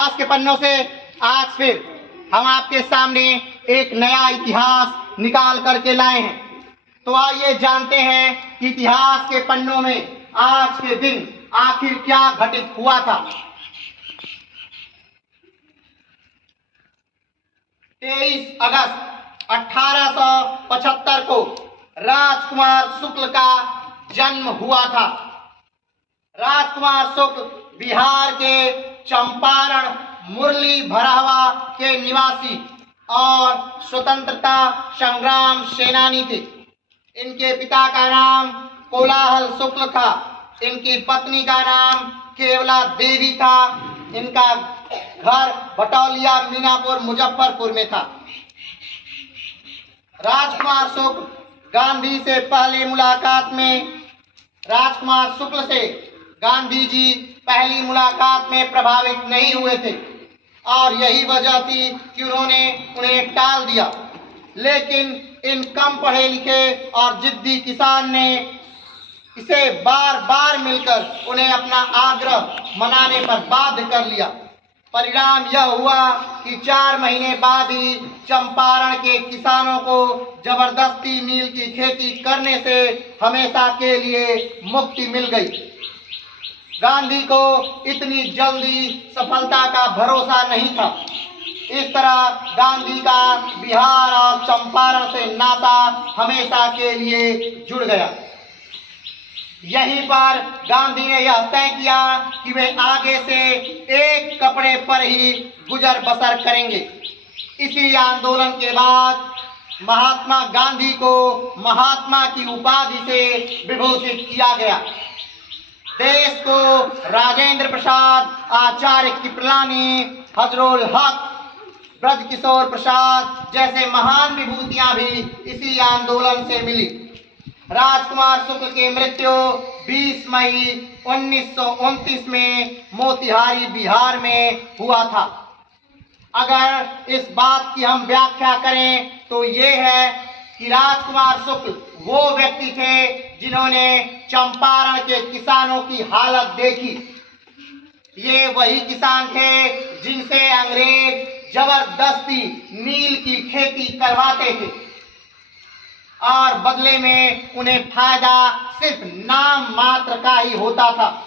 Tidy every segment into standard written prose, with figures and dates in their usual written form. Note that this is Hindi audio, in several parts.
इतिहास के पन्नों से आज फिर हम आपके सामने एक नया इतिहास निकाल करके लाए हैं। तो आइए जानते हैं कि इतिहास के पन्नों में आज के दिन आखिर क्या घटित हुआ था। 23 अगस्त 1875 को राजकुमार शुक्ल का जन्म हुआ था। राजकुमार शुक्ल बिहार के चंपारण मुरली भरावा के निवासी और स्वतंत्रता संग्राम सेनानी थे। इनके पिता का नाम कोलाहल शुक्ल था। इनकी पत्नी का नाम केवला देवी था। इनका घर भटौलिया मीनापुर मुजफ्फरपुर में था। राजकुमार शुक्ल गांधी से पहले मुलाकात में राजकुमार शुक्ल से गांधी जी पहली मुलाकात में प्रभावित नहीं हुए थे और यही वजह थी कि उन्होंने उन्हें टाल दिया। लेकिन इन कम पढ़े लिखे और जिद्दी किसान ने इसे बार बार मिलकर उन्हें अपना आग्रह मनाने पर बाध्य कर लिया। परिणाम यह हुआ कि 4 महीने बाद ही चंपारण के किसानों को जबरदस्ती नील की खेती करने से हमेशा के लिए मुक्ति मिल गई। गांधी को इतनी जल्दी सफलता का भरोसा नहीं था। इस तरह गांधी का बिहार और चंपारण से नाता हमेशा के लिए जुड़ गया। यहीं पर गांधी ने यह तय किया कि वे आगे से एक कपड़े पर ही गुजर बसर करेंगे। इसी आंदोलन के बाद महात्मा गांधी को महात्मा की उपाधि से विभूषित किया गया। देश को राजेंद्र प्रसाद, आचार्य कृपलानी, हजरुल हक, ब्रजकिशोर प्रसाद जैसे महान विभूतियां भी इसी आंदोलन से मिली। राजकुमार शुक्ल की मृत्यु 20 मई 1929 में मोतिहारी बिहार में हुआ था। अगर इस बात की हम व्याख्या करें तो ये है कि राजकुमार शुक्ल वो व्यक्ति थे जिन्होंने चंपारण के किसानों की हालत देखी। ये वही किसान थे जिनसे अंग्रेज जबरदस्ती नील की खेती करवाते थे और बदले में उन्हें फायदा सिर्फ नाम मात्र का ही होता था।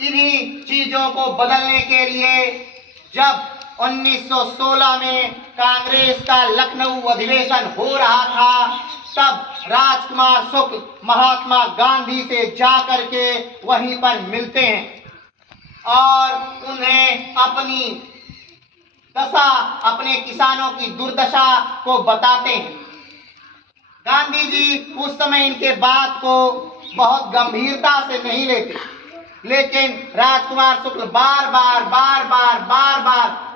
इन्हीं चीजों को बदलने के लिए जब 1916 में कांग्रेस का लखनऊ अधिवेशन हो रहा था, तब राजकुमार शुक्ल महात्मा गांधी से जाकर के वहीं पर मिलते हैं और उन्हें अपनी दशा, अपने किसानों की दुर्दशा को बताते हैं। गांधी जी उस समय इनके बात को बहुत गंभीरता से नहीं लेते, लेकिन राजकुमार शुक्ल बार बार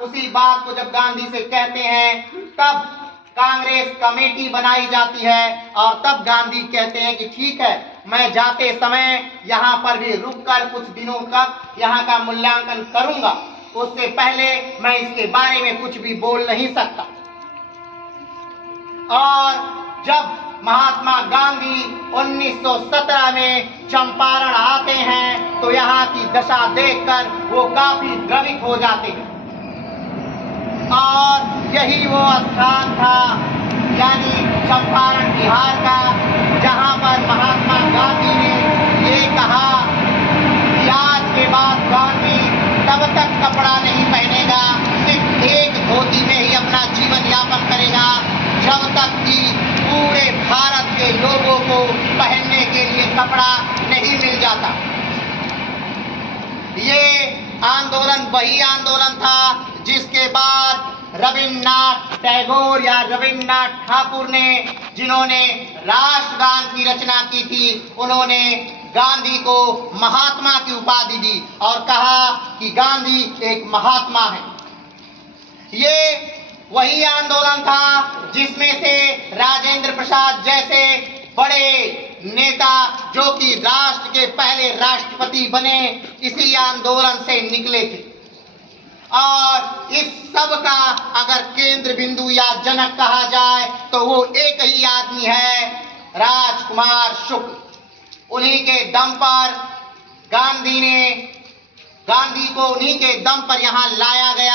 उसी बात को जब गांधी से कहते हैं, तब कांग्रेस कमेटी बनाई जाती है और तब गांधी कहते हैं कि ठीक है, मैं जाते समय यहाँ पर भी रुककर कुछ दिनों तक यहाँ का मूल्यांकन करूंगा, उससे पहले मैं इसके बारे में कुछ भी बोल नहीं सकता। और जब महात्मा गांधी 1917 में चंपारण आते हैं तो यहाँ की दशा देखकर वो काफी द्रवित हो जाते हैं और यही वो स्थान था, यानी चंपारण बिहार का, जहाँ पर महात्मा गांधी ने ये कहा कि आज के बाद गांधी तब तक कपड़ा नहीं पहनेगा, सिर्फ एक धोती में ही अपना जीवन यापन करेगा जब तक कि पूरे भारत के लोगों को पहनने के लिए कपड़ा नहीं मिल जाता। ये आंदोलन वही आंदोलन था जिसके बाद रविन्द्रनाथ टैगोर या रविन्द्रनाथ ठाकुर ने, जिन्होंने राष्ट्रगान की रचना की थी, उन्होंने गांधी को महात्मा की उपाधि दी और कहा कि गांधी एक महात्मा है। ये वही आंदोलन था जिसमें से राजेंद्र प्रसाद जैसे बड़े नेता, जो कि राष्ट्र के पहले राष्ट्रपति बने, इसी आंदोलन से निकले थे। और इस सब का अगर केंद्र बिंदु या जनक कहा जाए तो वो एक ही आदमी है, राजकुमार शुक्ल। उन्हीं के दम पर गांधी ने गांधी को उन्हीं के दम पर यहाँ लाया गया।